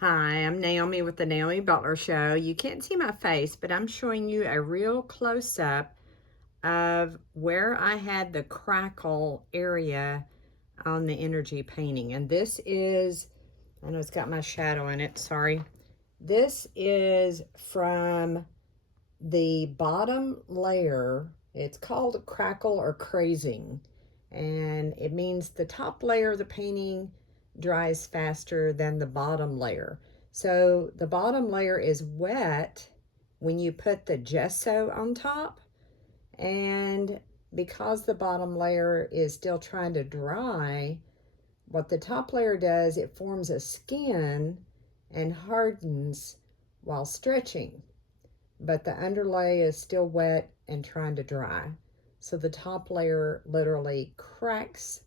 Hi, I'm Naomi with the Naomi Butler Show. You can't see my face, but I'm showing you a real close-up of where I had the crackle area on the energy painting. And this is, I know it's got my shadow in it, sorry. This is from the bottom layer. It's called Crackle or crazing. And it means the top layer of the painting dries faster than the bottom layer. So the bottom layer is wet when you put the gesso on top, and because the bottom layer is still trying to dry, what the top layer does, it forms a skin and hardens while stretching, but the underlay is still wet and trying to dry. So the top layer literally cracks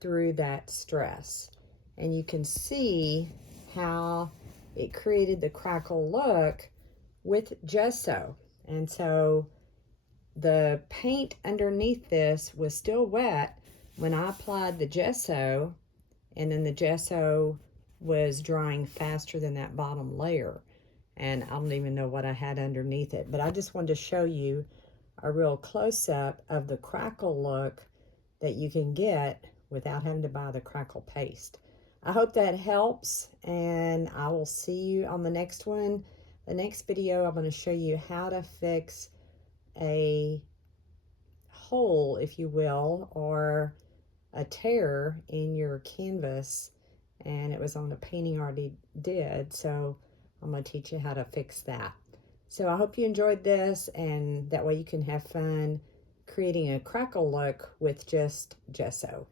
through that stress. And you can see how it created the crackle look with gesso. And so the paint underneath this was still wet when I applied the gesso, and then the gesso was drying faster than that bottom layer. And I don't even know what I had underneath it, but I just wanted to show you a real close-up of the crackle look that you can get without having to buy the crackle paste. I hope that helps, and I will see you on the next one. The next video, I'm going to show you how to fix a hole, if you will, or a tear in your canvas, and it was on a painting I already did, so I'm going to teach you how to fix that. So I hope you enjoyed this, and that way you can have fun creating a crackle look with just gesso.